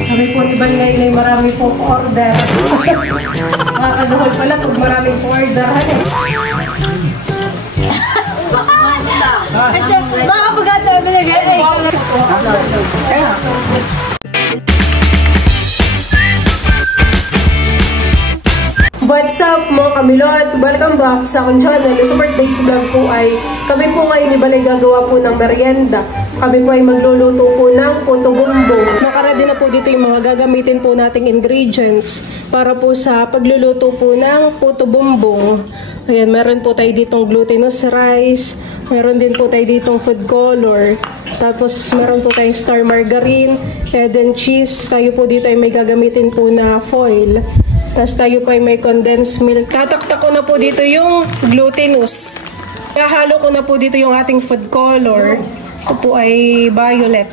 Sabi po ni Bal ngayon ay marami pong order. Nakakagawal pala pag maraming order. Baka pagkata ay binigay ay What's up mga kamilot? Welcome back sa aking channel. Sa birthday vlog po ay kami po ngayon ni Balay gagawa po ng merienda. Kami po ay magluluto po ng puto bumbong. Nakaredy na po dito yung mga gagamitin po nating ingredients para po sa pagluluto po ng puto bumbong. Ayan, meron po tayo ditong glutinous rice. Meron din po tayo ditong food color. Tapos meron po tayong star margarine, head and cheese. Tayo po dito ay may gagamitin po na foil. Tapos tayo po ay may condensed milk. Tataktak ko na po dito yung glutinous. Halo ko na po dito yung ating food color. Ito po ay violet.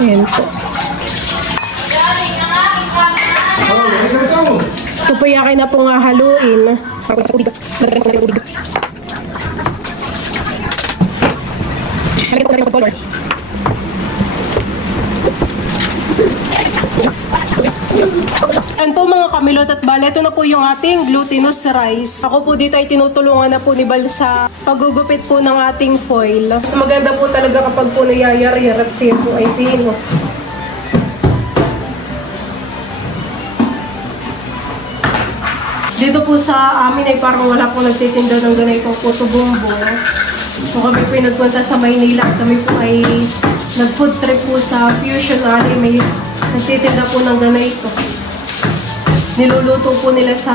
Ayan po. Ito po yung akin na pong haluin. Ayan po mga kamilot at Bal, ito na po yung ating glutinous rice. Ako po dito ay tinutulungan na po ni Bal sa paggugupit po ng ating foil. Mas maganda po talaga kapag po nayayari at siya po ay pino. Dito po sa amin ay parang wala po nagtitinda ng ganitong puto bumbong. So kami po ay nagpunta sa Maynila. Kami po ay nag-food trip po sa Fusion Alley. May nagtitinda po ng ganito. Niluluto po nila sa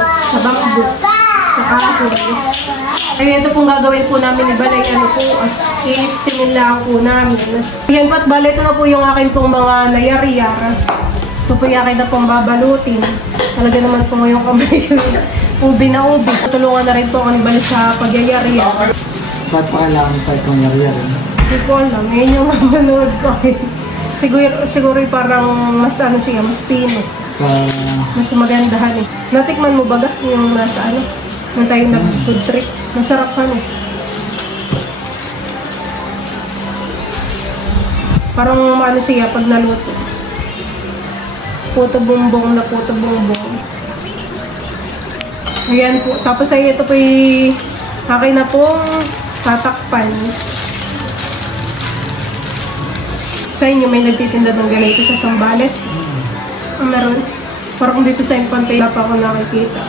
sa bamboo, sa kahoy. Kaya ito pong gagawin po namin ni Balay, i-steamin lang po namin. Ayan po at Balay, ito na po yung akin pong mga nayariyar. Ito po yung akin na pong babalutin. Talaga naman po ngayong kamay ubi na ubi. Tulungan na rin po ako ni Balay sa pagyayariyar. Ba't pa kailangan pa itong yari-yari? Hindi ko alam, ngayon yung mapanood ko. Siguro parang mas siya, mas pino. Mas magandahan eh. Natikman mo ba yung nasa nung tayo nag-food trip? Masarap pa eh. Parang siya pag naluto. Puto bumbong na puto bumbong. Ayan po. Tapos ay ito po akin na pong tatakpan. Sa inyo may nagtitinda ng ganito sa Sambales? Meron. Parang dito sa Infante pa ako nakikita.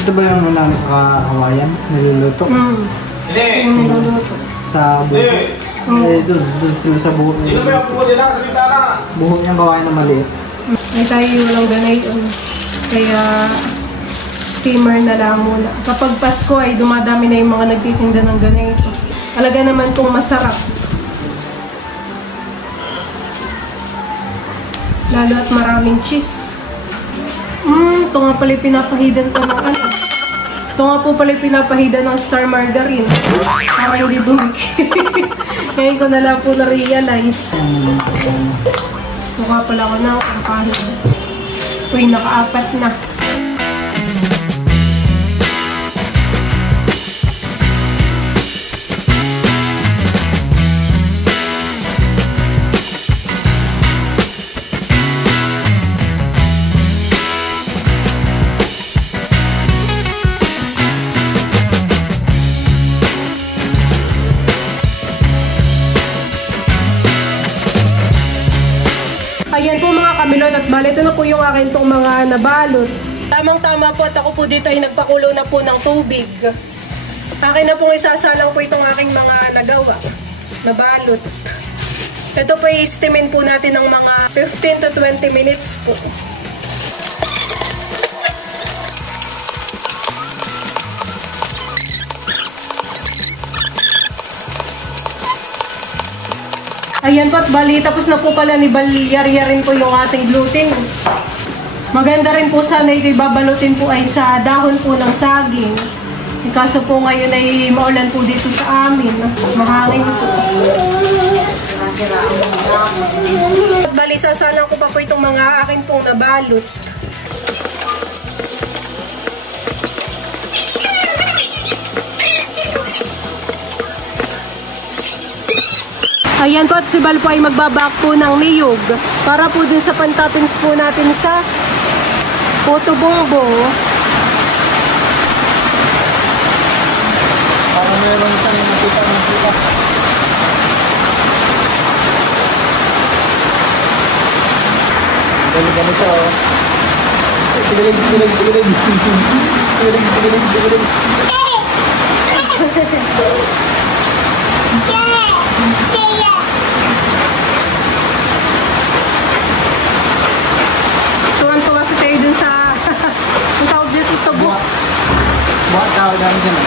Ito ba yung muna sa Hawaiian? Niluluto? Yung niluluto. Sa buho? Doon sila sa buho. Buho niyang gawain na maliit. Ay tayo walang ganayon. Kaya steamer na lang muna. Kapag Pasko ay dumadami na yung mga nagtitinda ng ganito. Talaga naman kung masarap. Lalo at maraming cheese. Ito nga pala pinapahidan ko ng Ito nga po pala pinapahidan ng star margarine. Para hindi bumiki. Ngayon ko na lang po na-realize. Mukha pala ko na ang pahid. Uy, naka-apat na. Ayan po mga kamilot at Bal, ito na po yung akin pong mga nabalot. Tamang-tama po at ako po dito ay nagpakulo na po ng tubig. Akin na pong isasalang po itong aking mga nagawa, nabalot. Ito po i-steamin po natin ng mga 15 to 20 minutes po. Ayan po at Bali, tapos na po pala ni Bal yari-yarin po yung ating glutinous. Maganda rin po sana ito babalutin po ay sa dahon po ng saging. Kaso po ngayon ay maulan po dito sa amin. Mahangin po. At Bali, sasalang ko pa po itong mga akin pong nabalot. Ayan po, at si Bal po ay magbabak po ng niyog para po din sa pantapins po natin sa puto bongbong. Para meron siyang nakita. Ganito. Tigilig. Tuwan-tuwa si Tayo dun sa ang tawag dito, tubo. Buhat tawag namin dyan.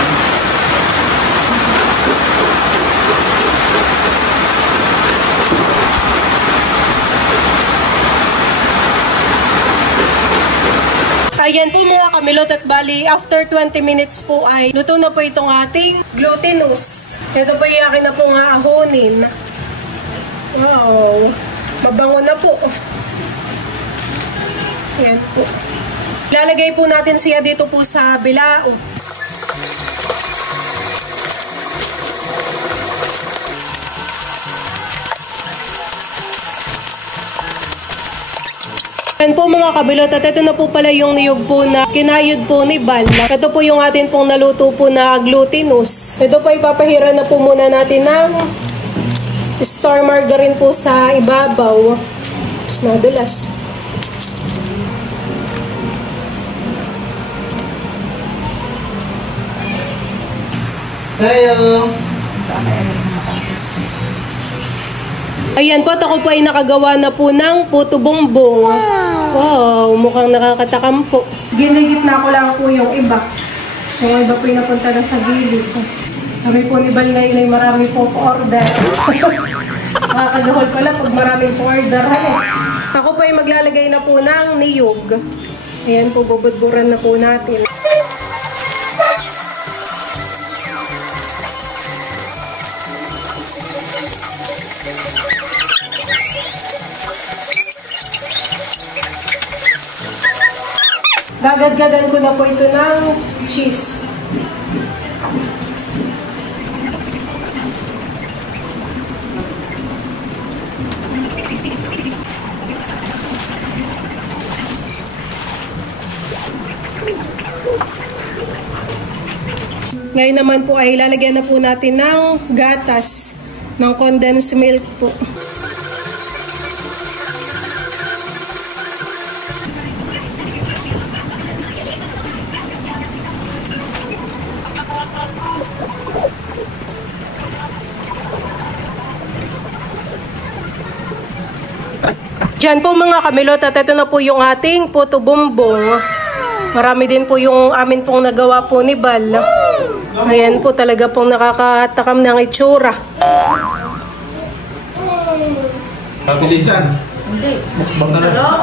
Ayan po mga kamilot, at bali after 20 minutes po ay luto na po itong ating glutinous. Ito po yung akin na pong aahonin. Wow, mabango na po. Ayan po. Lalagay po natin siya dito po sa bilao. Ayan po mga kabilot, at ito na po pala yung niyog po na kinayod po ni Bal. Ito po yung atin pong naluto po na glutinous. Ito po ipapahira na po muna natin ng star margarine po sa ibabaw. Tapos nadulas. Hello! Ayan po, at ako po ay nakagawa na po ng puto bongbong. Wow, mukhang nakakatakam po. Ginigit na ko lang po yung iba. Yung iba po yung napunta na sa gilid. Sabi po ni Bal ngayon ay marami po order. Nakakagahol pala pag maraming po order. Ako po ay maglalagay na po ng niyog. Ayan po, bubudburan na po natin. Gagadgadan ko na po ito ng cheese. Ngayon naman po ay lalagyan na po natin ng gatas ng condensed milk po. Diyan po mga kamilot, at ito na po yung ating puto bongbong. Marami din po yung amin pong nagawa po ni Bal. Ayan po, talaga pong nakakatakam ng itsura. Pabilisan. Hindi. Mukbang na lang.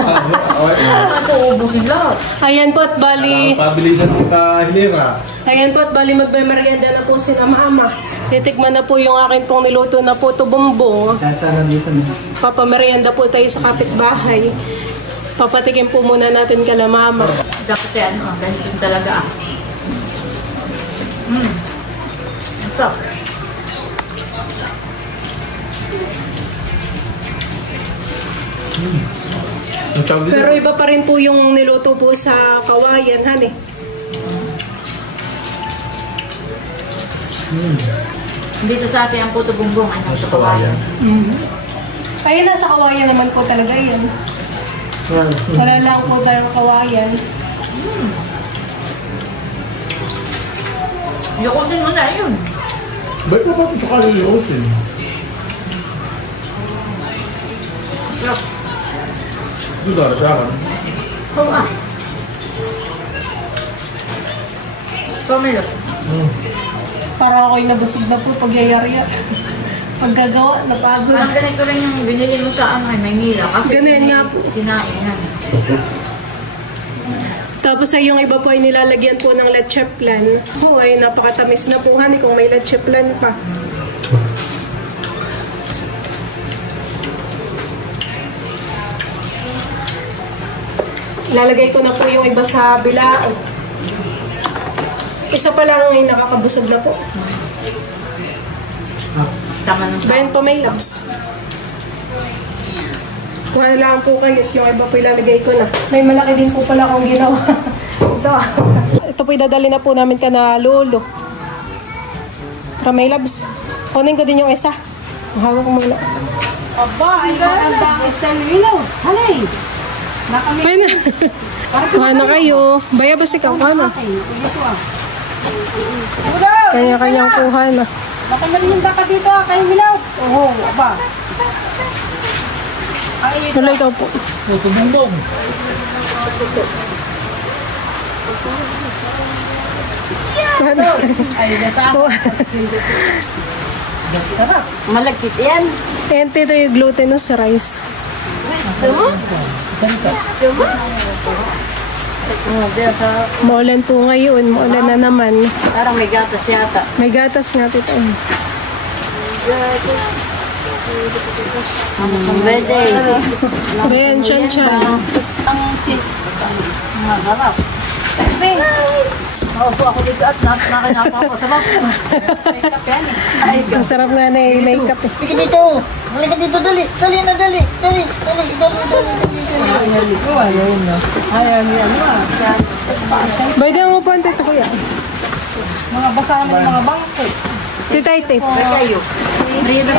Ubusin lahat. Ayan po, at bali... Pabilisan ang kahilira. Ayan po, at bali magbe-merienda na po si Mama. Titikman na po yung akin pong niluto na puto bongbong. Kahit saan dito na. Papamerienda po tayo sa kapitbahay. Papatikim po muna natin kala Mama. Dapat yan, ganito talaga. Masarap. Pero iba pa rin po yung niluto po sa kawayan, honey. Dito sa atin ang puto bongbong ay nasa kawayan. Ayun, nasa kawayan naman po talaga yan. Wala lang po tayong kawayan. Yukusin mo na yun. Ba't mo pa ito kaliliusin? Sarap. Doon na sa akin. Oo nga. Pamilot. Para ako'y nabusog na po pagyayariya. Paggagawa, napagod. Parang ganito rin yung binili mo sa ano, Maynila. Kasi Ganun nga po. sinain na. Tapos ay yung iba po ay nilalagyan po ng leche flan. Oo, ay napakatamis na po, honey, kung may leche flan pa. Lalagay ko na po yung iba sa bilao. Isa pa lang ay nakakabusog na po. Tama ng Ben po may labs. Kuha na lang po kayo at yung iba po ilalagay ko na. May malaki din po pala akong ginawa. Ito. Ito po idadali na po namin ka na lolo. Para may labs. Kunin ko din yung isa. Hawak ko muna. Aba, ay ang style nilo. Halay. Kuha na. Kuha na kayo. Bayabas ikaw. Kuha na. Kanya-kanyang kuha na. Baka malinda ka dito kayo Milaw. Oo, aba. Wala ikaw po. Puto bumbong. Kuha na. Ay, nasa. malagkit yan. Ente ito yung glutinous rice. Maulan po ngayon. Maulan na naman. Parang may gatas yata. May gatas nga ito. Pwede. Ayan, chan-chan. Ang cheese. Maharap. Oo, ako dito at nakanapa ako sa bako. Makeup yan eh. Ay, Ang sarap nga na yung makeup. Halika dito. Halika dito, dali. Dali na, dali. Dali. Ayaw na. Ayaw niya. Pwede ang upuan ito, kuya. Mga basa naman yung mga bangko. Titay, tit. Kayo.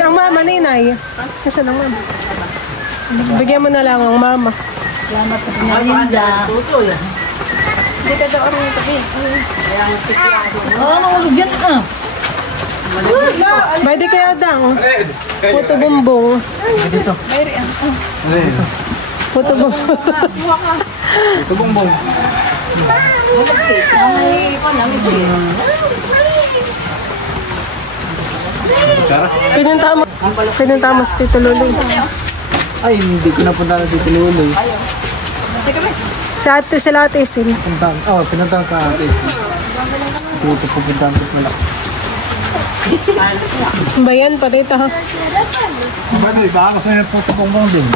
Ang mama, ninay. Kasi lang, mama. Bigyan mo na lang ang mama. Salamat sa pinalinda. Tuto yan. Dito daw ang tabi. Oo, mahulog dyan. Pwede kayo dang. Puto bumbong. Dito. Puto bumbong. Puto bumbong. Pinunta mo sa Tito Luloy. Ay, hindi ko napunta na dito luloy. Sila ate Sil. Pinunta ka ate. Dito pupunta ko wala. Bayan, pati ito ha. Pwede, baka gusto nyo puto bumbong din.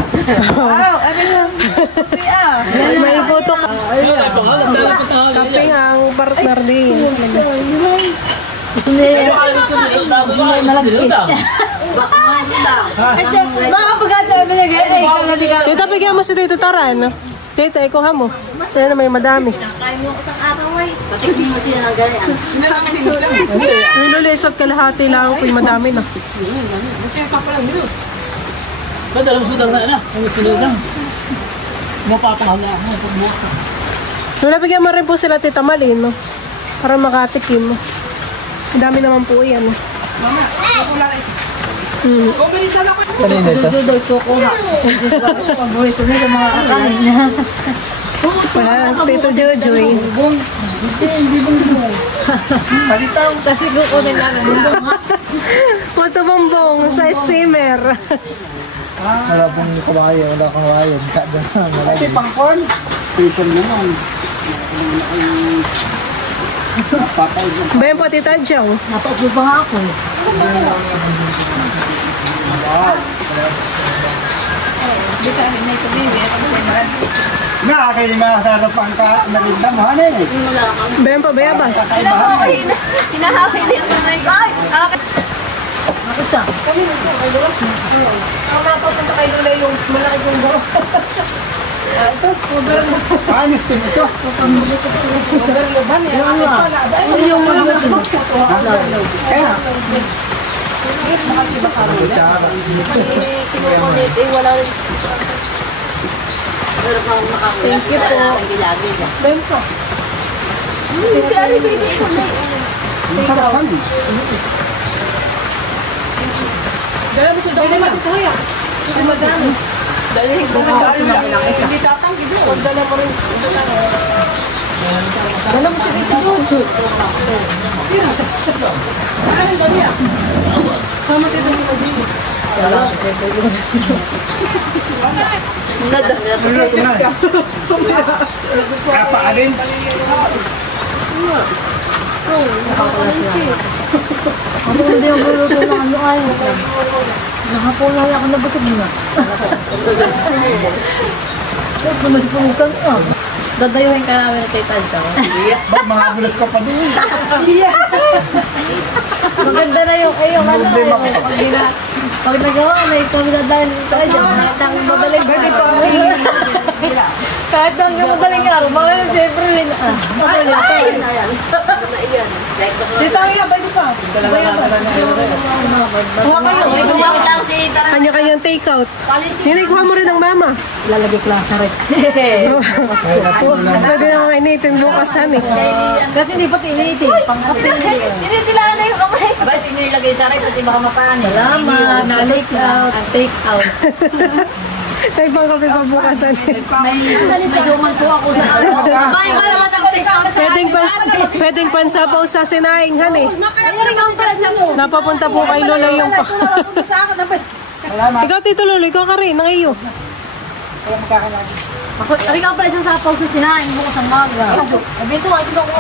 May puto ka. Kape nga ang partner din. Ito na yun. Malagkit. Baka pagkata binigay, ay kagati ka. Tita, bigyan mo si Tito Taran. Tita, ikuha mo. Kaya na may madami. Kain mo ko sa araw ay. Patigin mo siya ng ganyan. Yung Luloy, isot kalahati lang ako yung madami na. Padalang sudang na. Ang sudang. Mapapahal na. Lula, bigyan mo rin po sila Tita Malin, no? Para makatikim. Ang dami naman po yan. Kanina ito? Ito daw kukuha. Paborito nila mga kakain niya. Wala lang si Tito Jojoy. Palitaw kasi kukunin lang ang bundong ha. Puto bumbong sa steamer. Wala pong kabayo. Wala kang kabayo. Kasi pang corn. Bayan po, Tita Jong. Napaupo pa nga ako. Nakakain na sa lapang ka nalinda mo. Ano eh? Bayan po, bayabas. Hinahapi niya sa my God. Isa. Ang napapunta kay Lula yung malaki kong bro. Ayos din ito. Yung mga Kaya. Kinukulit eh, wala rin. Pero kung Thank you po. Bayan po. Dala mo si Dole Magkaya. Hindi madami. Dali, hindi tatanggi mo. Huwag dala mo rin. Dala mo si Tito Jojo. Ay, dali ah. Sama Tito si Madini. Kapa alin? Ako hindi yung buluto ng ano ay. Nakapula ako na busog na. Huwag naman pulutan ka. Dadayuhin ka namin na Tita Alta. Ba't mga bulas ka pa doon? Maganda na yung, pag nagawa, may kami na dahil ito, kahit ang madaling kahit ang madaling araw, mga siyempre rin, Dito ang iya, pwede pa. Kanya-kanyang take out. Hindi, kuha mo rin ng mama. lalagay ko lang sa rep. Pwede naman initin bukasan eh. Kahit hindi pati initin, pang-kapil. Initilaan na yung kamay. Abay, pinilagay sa rin kasi baka mapanin. Salamat, na-take out, take out. May pang-kape pa bukasan eh. May suman po ako sa Bakit pa naman ang take out? Pwedeng pansapaw sa sinainghan eh. Ay, ang pala mo. Napapunta po kay Lola yung pa. Ikaw, Tito Lolo, ikaw ka rin, ng iyo. Ako, ikaw pala isang sapaw sa sinaing bukas ang maga. Sabi ko, ay ito ko.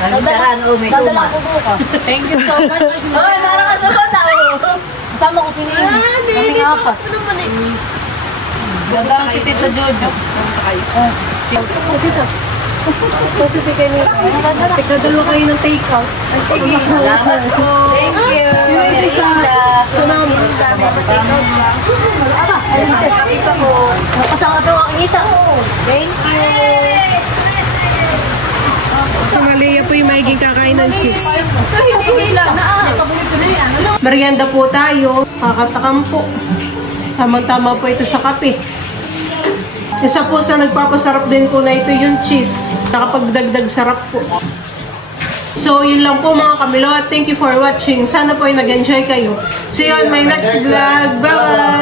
Dadala ko bukas. Thank you so much. Hoy, parang ka sa bata. Kasama ko si Nini. Kaming apat. Ganda si Tito Jojo. Positive kayo nila. Tigdadalo kayo ng take out. Ay, sige. Salamat po. Thank you. Yung isa sa namin. Dito po. Kasama ito ang isa. Thank you. Si Malia po yung magiging kakain ng cheese. Ito, hinihila na. Merienda po tayo. Kakatakam po. Tama-tama po ito sa kape. Isa po sa nagpapasarap din po na ito yung cheese. Nakapagdagdag sarap po. So, yun lang po mga kamilot. Thank you for watching. Sana po ay nag-enjoy kayo. See you on my next vlog. Bye-bye!